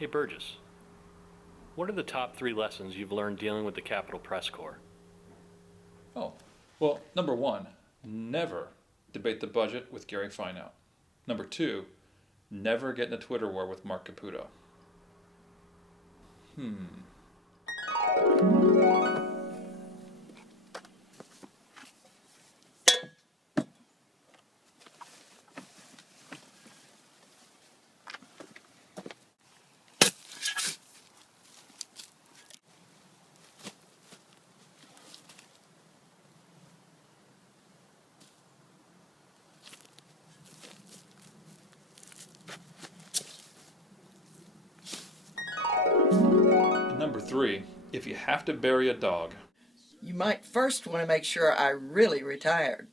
Hey Burgess, what are the top 3 lessons you've learned dealing with the Capitol Press Corps? Oh, well, number one, never debate the budget with Gary Fineout. Number two, never get in a Twitter war with Mark Caputo. And number three, if you have to bury a dog, You might first want to make sure I really retired.